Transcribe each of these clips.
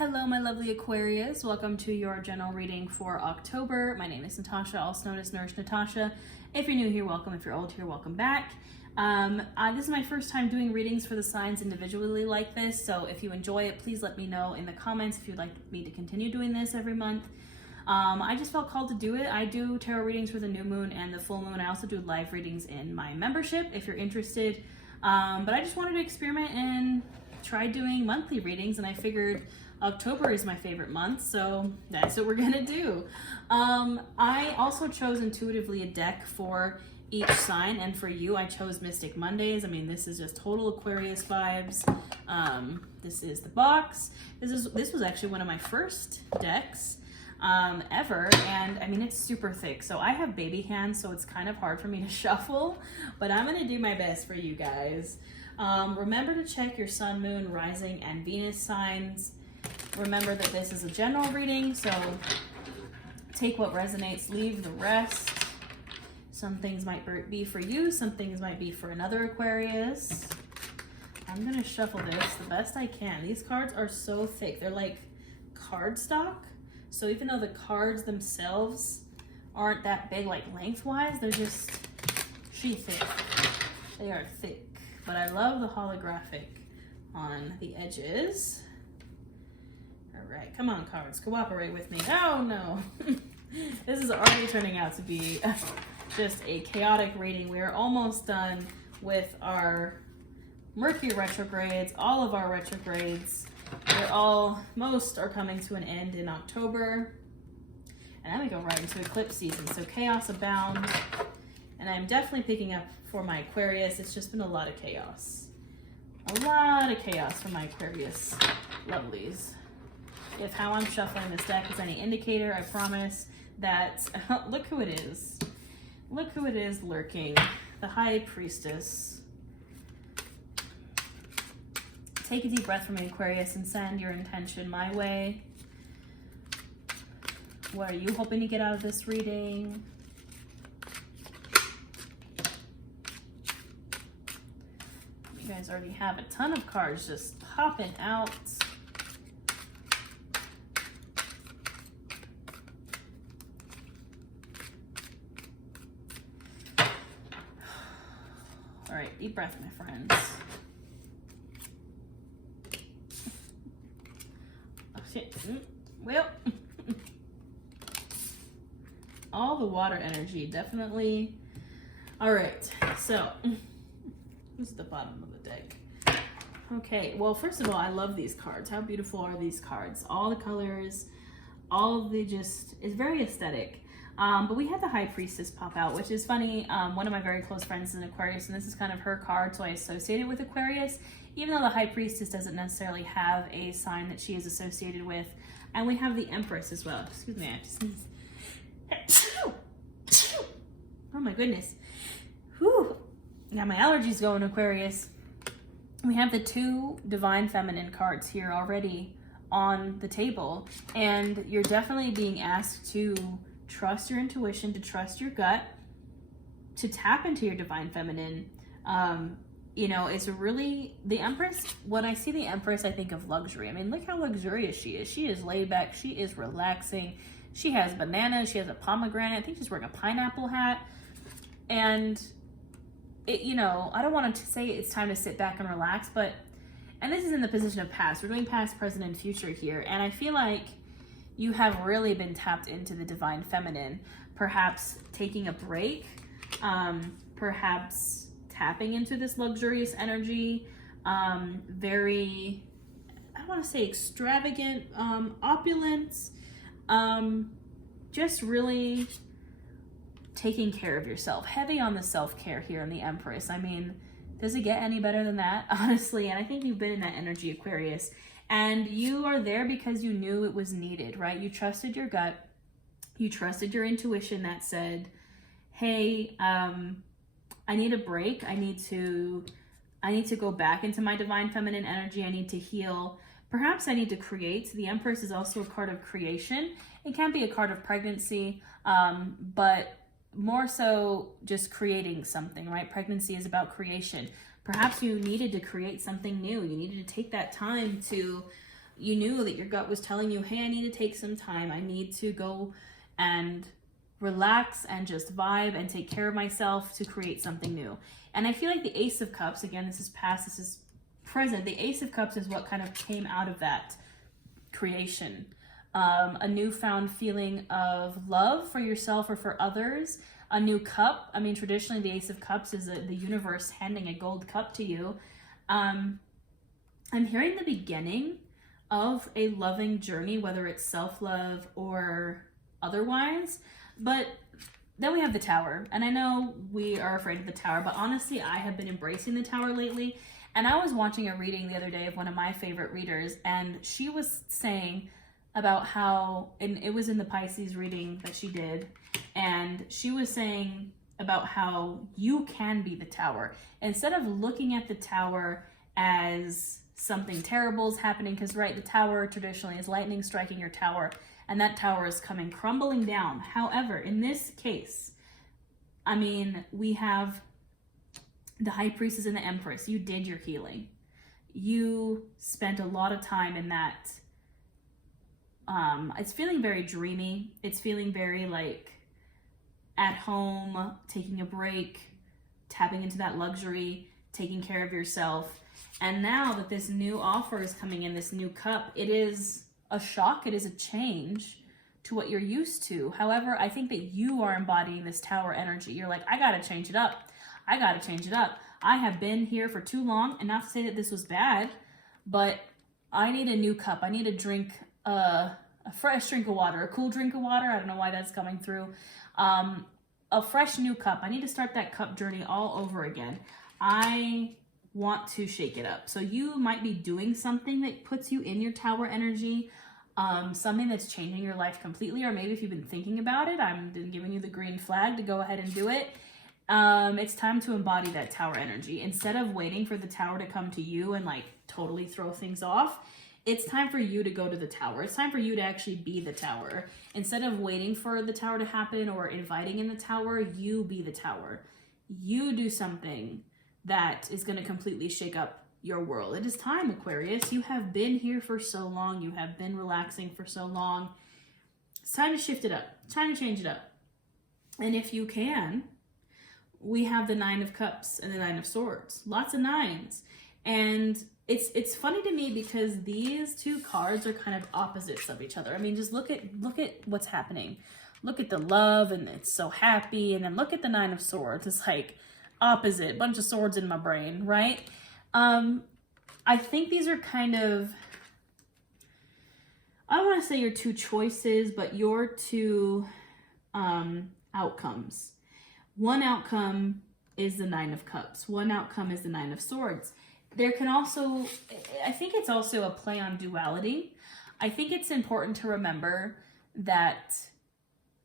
Hello, my lovely Aquarius. Welcome to your general reading for October. My name is Natasha, also known as Nurse Natasha. If you're new here, welcome. If you're old here, welcome back. This is my first time doing readings for the signs individually like this, so if you enjoy it, please let me know in the comments if you'd like me to continue doing this every month. I just felt called to do it. I do tarot readings for the new moon and the full moon. I also do live readings in my membership if you're interested. But I just wanted to experiment and try doing monthly readings, and I figured October is my favorite month, so that's what we're gonna do. I also chose intuitively a deck for each sign, and for you I chose Mystic Mondays. I mean, this is just total Aquarius vibes. This is the box. This was actually one of my first decks ever, and I mean, it's super thick, so I have baby hands, so it's kind of hard for me to shuffle, but I'm gonna do my best for you guys. Remember to check your sun, moon, rising, and Venus signs. Remember that this is a general reading, so take what resonates, leave the rest. Some things might be for you, some things might be for another Aquarius. I'm gonna shuffle this the best I can. These cards are so thick. They're like cardstock. So even though the cards themselves aren't that big, like lengthwise, they're just sheet thick. They are thick, but I love the holographic on the edges. All right, come on, cards, cooperate with me. Oh no, this is already turning out to be just a chaotic reading. We are almost done with our Mercury retrogrades, all of our retrogrades. Most are coming to an end in October. And then we go right into eclipse season. So chaos abound. And I'm definitely picking up for my Aquarius. It's just been a lot of chaos. A lot of chaos for my Aquarius lovelies. If how I'm shuffling this deck is any indicator, I promise that, look who it is. Look who it is lurking. The High Priestess. Take a deep breath from me, Aquarius, and send your intention my way. What are you hoping to get out of this reading? You guys already have a ton of cards just popping out. All right, deep breath, my friends. Well, all the water energy, definitely. All right, so this is the bottom of the deck. Okay, well, first of all, I love these cards. How beautiful are these cards? All the colors, all of the it's very aesthetic. But we had the High Priestess pop out, which is funny. One of my very close friends is an Aquarius, and this is kind of her card, so I associate it with Aquarius, even though the High Priestess doesn't necessarily have a sign that she is associated with. And we have the Empress as well. Excuse me, I have to sneeze. Oh my goodness. Whew. Got my allergies going, Aquarius. We have the two Divine Feminine cards here already on the table, and you're definitely being asked to trust your intuition, to trust your gut, to tap into your Divine Feminine. You know, it's really, the Empress, when I see the Empress, I think of luxury. I mean, look how luxurious she is. She is laid back. She is relaxing. She has bananas. She has a pomegranate. I think she's wearing a pineapple hat. And, you know, I don't want to say it's time to sit back and relax, but, and this is in the position of past. We're doing past, present, and future here. And I feel like you have really been tapped into the Divine Feminine, perhaps taking a break, perhaps tapping into this luxurious energy, very, I don't want to say extravagant, opulence, just really taking care of yourself. Heavy on the self-care here in the Empress. I mean, does it get any better than that? Honestly, and I think you've been in that energy, Aquarius. And you are there because you knew it was needed, right? You trusted your gut. You trusted your intuition that said, hey, I need a break. I need to go back into my Divine Feminine energy. I need to heal. Perhaps I need to create. The Empress is also a card of creation. It can be a card of pregnancy, but more so just creating something, right? Pregnancy is about creation. Perhaps you needed to create something new. You needed to take that time to, you knew that your gut was telling you, hey, I need to take some time. I need to go and relax and just vibe and take care of myself to create something new. And I feel like the Ace of Cups, again, this is past, this is present. The Ace of Cups is what kind of came out of that creation. A newfound feeling of love for yourself or for others. A new cup. I mean, traditionally, the Ace of Cups is the universe handing a gold cup to you. I'm hearing the beginning of a loving journey, whether it's self-love or otherwise. But then we have the Tower. And I know we are afraid of the Tower, but honestly, I have been embracing the Tower lately. And I was watching a reading the other day of one of my favorite readers, and she was saying about how, and it was in the Pisces reading that she did, and she was saying about how you can be the Tower. Instead of looking at the Tower as something terrible is happening, because right, the Tower traditionally is lightning striking your tower, and that tower is coming crumbling down. However, in this case, I mean, we have the High Priestess and the Empress. You did your healing. You spent a lot of time in that. It's feeling very dreamy. It's feeling very like at home, taking a break, tapping into that luxury, taking care of yourself. And now that this new offer is coming in, this new cup, it is a shock. It is a change to what you're used to. However, I think that you are embodying this Tower energy. You're like, I gotta change it up. I gotta change it up. I have been here for too long, and not to say that this was bad, but I need a new cup. I need to drink a fresh drink of water, a cool drink of water. I don't know why that's coming through. A fresh new cup. I need to start that cup journey all over again. I want to shake it up. So you might be doing something that puts you in your Tower energy, something that's changing your life completely, or maybe if you've been thinking about it, I'm giving you the green flag to go ahead and do it. It's time to embody that Tower energy. Instead of waiting for the Tower to come to you and like totally throw things off, it's time for you to go to the Tower. It's time for you to actually be the Tower. Instead of waiting for the Tower to happen or inviting in the Tower, you be the Tower. You do something that is going to completely shake up your world. It is time, Aquarius. You have been here for so long. You have been relaxing for so long. It's time to shift it up. It's time to change it up. And if you can, we have the Nine of Cups and the Nine of Swords. Lots of nines. And it's funny to me because these two cards are kind of opposites of each other. I mean, just look at what's happening. Look at the love and it's so happy. And then look at the Nine of Swords. It's like opposite, bunch of swords in my brain, right? I think these are kind of, I don't want to say your two choices, but your two outcomes. One outcome is the Nine of Cups. One outcome is the Nine of Swords. There can also, I think it's also a play on duality. I think it's important to remember that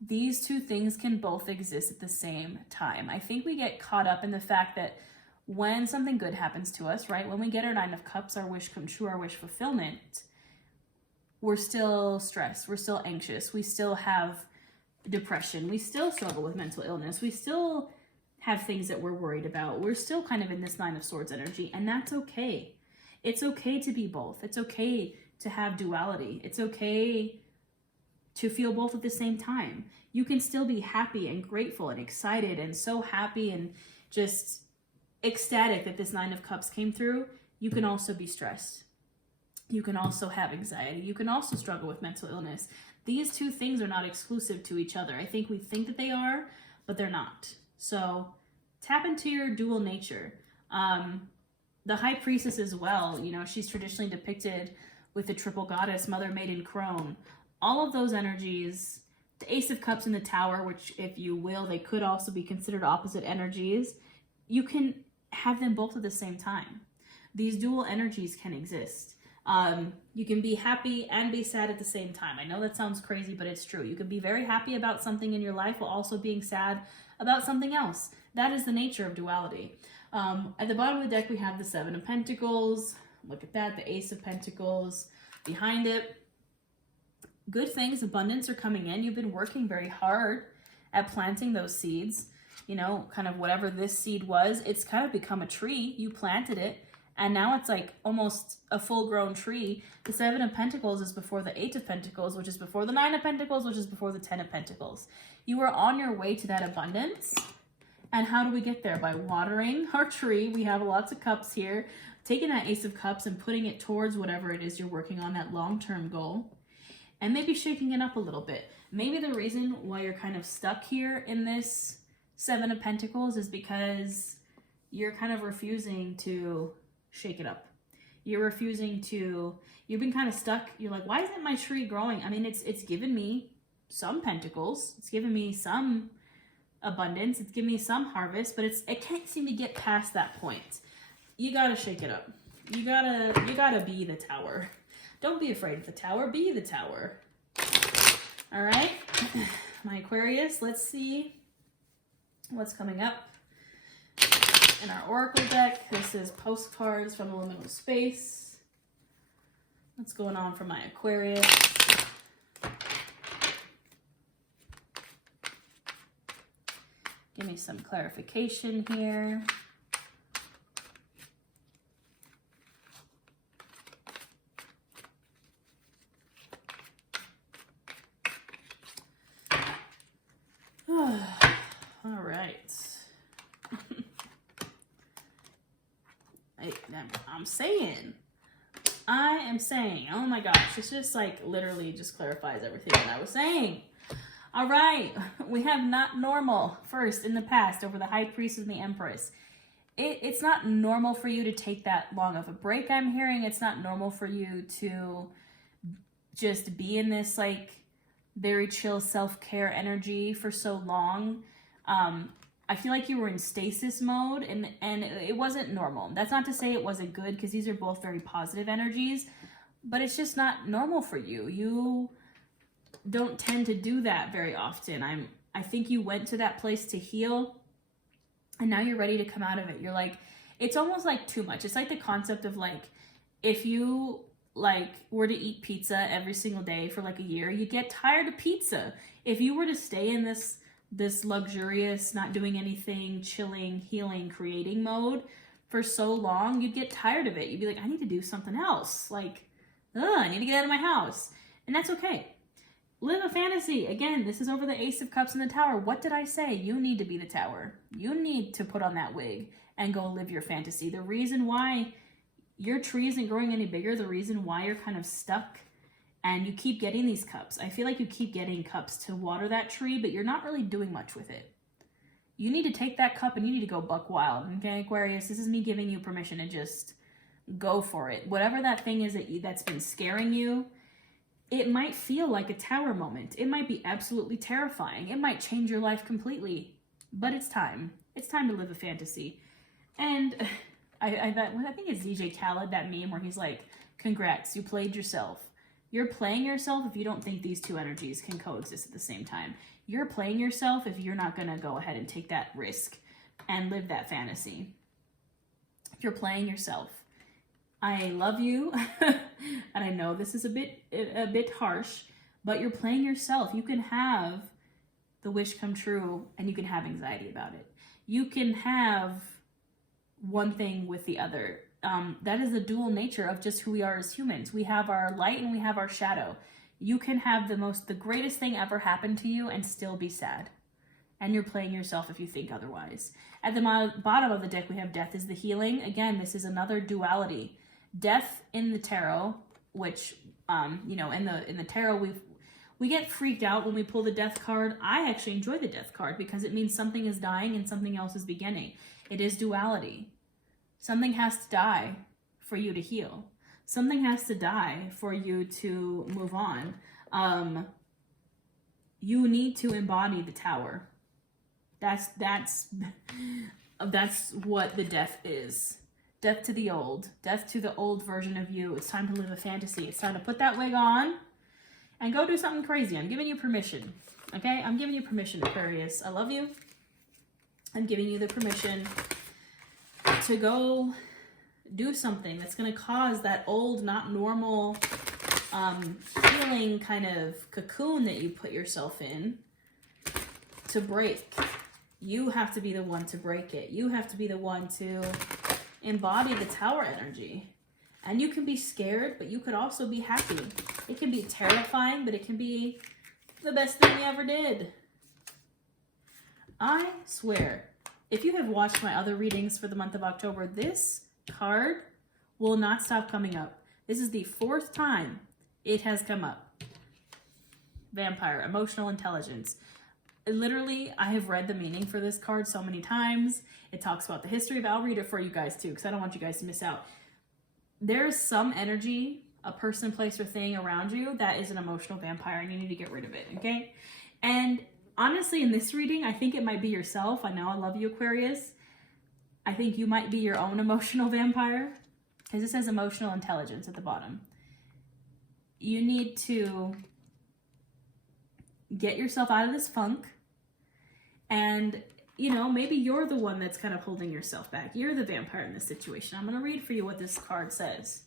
these two things can both exist at the same time. I think we get caught up in the fact that when something good happens to us, right? When we get our Nine of Cups, our wish come true, our wish fulfillment, we're still stressed. We're still anxious. We still have depression. We still struggle with mental illness. We still have things that we're worried about. We're still kind of in this Nine of Swords energy, and that's okay. It's okay to be both. It's okay to have duality. It's okay to feel both at the same time. You can still be happy and grateful and excited and so happy and just ecstatic that this Nine of Cups came through. You can also be stressed. You can also have anxiety. You can also struggle with mental illness. These two things are not exclusive to each other. I think we think that they are, but they're not. So tap into your dual nature. The High Priestess as well, you know, she's traditionally depicted with the triple goddess, Mother, Maiden, Crone. All of those energies, the Ace of Cups and the Tower, which if you will, they could also be considered opposite energies. You can have them both at the same time. These dual energies can exist. You can be happy and be sad at the same time. I know that sounds crazy, but it's true. You can be very happy about something in your life while also being sad about something else. That is the nature of duality. At the bottom of the deck, we have the Seven of Pentacles. Look at that, the Ace of Pentacles. Behind it, good things, abundance are coming in. You've been working very hard at planting those seeds. You know, kind of whatever this seed was, it's kind of become a tree. You planted it, And now it's like almost a full-grown tree. The Seven of Pentacles is before the Eight of Pentacles, which is before the Nine of Pentacles, which is before the Ten of Pentacles. You are on your way to that abundance. And how do we get there? By watering our tree. We have lots of cups here. Taking that Ace of Cups and putting it towards whatever it is you're working on, that long-term goal. And maybe shaking it up a little bit. Maybe the reason why you're kind of stuck here in this Seven of Pentacles is because you're kind of refusing to shake it up. You're refusing to, you've been kind of stuck. You're like, why isn't my tree growing? I mean, it's given me some pentacles. It's given me some abundance. It's given me some harvest, but it can't seem to get past that point. You gotta shake it up. You gotta be the tower. Don't be afraid of the tower. Be the tower. All right, my Aquarius, let's see what's coming up in our Oracle deck. This is postcards from the liminal space. What's going on for my Aquarius? Give me some clarification here. All right. I am saying, oh my gosh, it's just like literally just clarifies everything that I was saying. All right, we have not normal first in the past over the High Priest and the Empress. It's not normal for you to take that long of a break, I'm hearing. It's not normal for you to just be in this like very chill self-care energy for so long. I feel like you were in stasis mode and it wasn't normal. That's not to say it wasn't good, because these are both very positive energies, but it's just not normal for you. You don't tend to do that very often. I think you went to that place to heal, and now you're ready to come out of it. You're like, it's almost like too much. It's like the concept of like, if you like were to eat pizza every single day for like a year, you get tired of pizza. If you were to stay in this luxurious, not doing anything, chilling, healing, creating mode for so long, you'd get tired of it. You'd be like, I need to do something else. Like, I need to get out of my house. And that's okay. Live a fantasy. Again, this is over the Ace of Cups and the Tower. What did I say? You need to be the tower. You need to put on that wig and go live your fantasy. The reason why your tree isn't growing any bigger, the reason why you're kind of stuck and you keep getting these cups. I feel like you keep getting cups to water that tree, but you're not really doing much with it. You need to take that cup and you need to go buck wild. Okay, Aquarius, this is me giving you permission to just go for it. Whatever that thing is that's been scaring you, it might feel like a tower moment. It might be absolutely terrifying. It might change your life completely, but it's time. It's time to live a fantasy. And I think it's DJ Khaled, that meme where he's like, congrats, you played yourself. You're playing yourself if you don't think these two energies can coexist at the same time. You're playing yourself if you're not going to go ahead and take that risk and live that fantasy. You're playing yourself. I love you, and I know this is a bit harsh, but you're playing yourself. You can have the wish come true, and you can have anxiety about it. You can have one thing with the other. That is the dual nature of just who we are as humans. We have our light and we have our shadow. You can have the greatest thing ever happen to you and still be sad. And you're playing yourself if you think otherwise. At the bottom of the deck, we have death is the healing. Again, this is another duality. Death in the tarot, which, in the tarot, we get freaked out when we pull the death card. I actually enjoy the death card because it means something is dying and something else is beginning. It is duality. Something has to die for you to heal. Something has to die for you to move on. You need to embody the tower. That's what the death is. Death to the old. Death to the old version of you. It's time to live a fantasy. It's time to put that wig on and go do something crazy. I'm giving you permission. Okay? I'm giving you permission, Aquarius. I love you. I'm giving you the permission to go do something that's going to cause that old, not normal feeling kind of cocoon that you put yourself in to break. You have to be the one to break it. You have to be the one to embody the Tower energy. And you can be scared, but you could also be happy. It can be terrifying, but it can be the best thing you ever did. I swear, if you have watched my other readings for the month of October, this card will not stop coming up. This is the 4th time it has come up. Vampire, emotional intelligence. Literally, I have read the meaning for this card so many times. It talks about the history of it. I'll read it for you guys too, because I don't want you guys to miss out. There's some energy, a person, place, or thing around you that is an emotional vampire, and you need to get rid of it, okay? And honestly, in this reading, I think it might be yourself. I know I love you, Aquarius. I think you might be your own emotional vampire, because it says emotional intelligence at the bottom. You need to get yourself out of this funk, and you know, maybe you're the one that's kind of holding yourself back. You're the vampire in this situation. I'm going to read for you what this card says.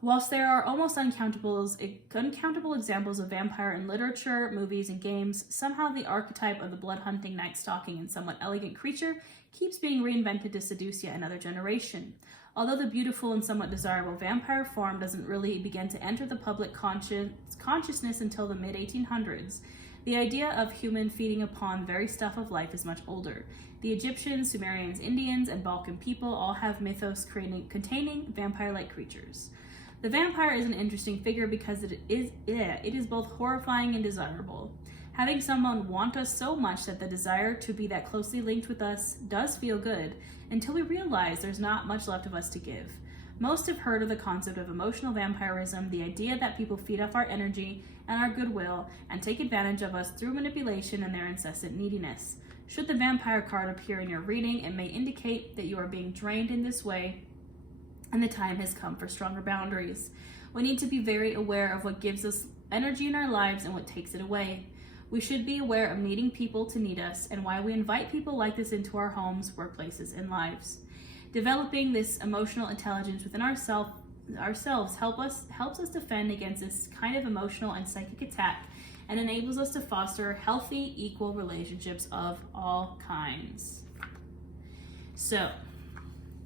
Whilst there are almost uncountable examples of vampire in literature, movies, and games, somehow the archetype of the blood-hunting, night-stalking, and somewhat elegant creature keeps being reinvented to seduce yet another generation. Although the beautiful and somewhat desirable vampire form doesn't really begin to enter the public consciousness until the mid-1800s, the idea of human feeding upon the very stuff of life is much older. The Egyptians, Sumerians, Indians, and Balkan people all have mythos containing vampire-like creatures. The vampire is an interesting figure because it is both horrifying and desirable. Having someone want us so much that the desire to be that closely linked with us does feel good, until we realize there's not much left of us to give. Most have heard of the concept of emotional vampirism, the idea that people feed off our energy and our goodwill and take advantage of us through manipulation and their incessant neediness. Should the vampire card appear in your reading, it may indicate that you are being drained in this way and the time has come for stronger boundaries. We need to be very aware of what gives us energy in our lives and what takes it away. We should be aware of needing people to need us and why we invite people like this into our homes, workplaces, and lives. Developing this emotional intelligence within ourselves helps us defend against this kind of emotional and psychic attack and enables us to foster healthy, equal relationships of all kinds. So,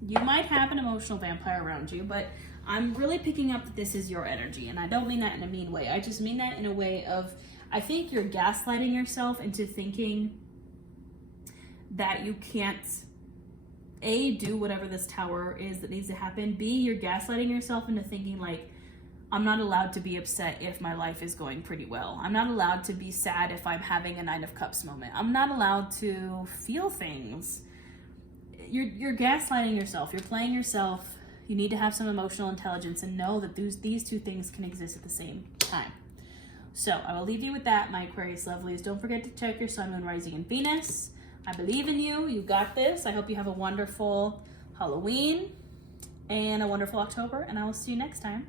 you might have an emotional vampire around you, but I'm really picking up that this is your energy, and I don't mean that in a mean way. I just mean that in a way of, I think you're gaslighting yourself into thinking that you can't A, do whatever this tower is that needs to happen. B, you're gaslighting yourself into thinking like, I'm not allowed to be upset if my life is going pretty well. I'm not allowed to be sad if I'm having a Nine of Cups moment. I'm not allowed to feel things. You're gaslighting yourself. You're playing yourself. You need to have some emotional intelligence and know that these two things can exist at the same time. So I will leave you with that, my Aquarius lovelies. Don't forget to check your sun, moon, rising, and Venus. I believe in you. You got this. I hope you have a wonderful Halloween and a wonderful October, and I will see you next time.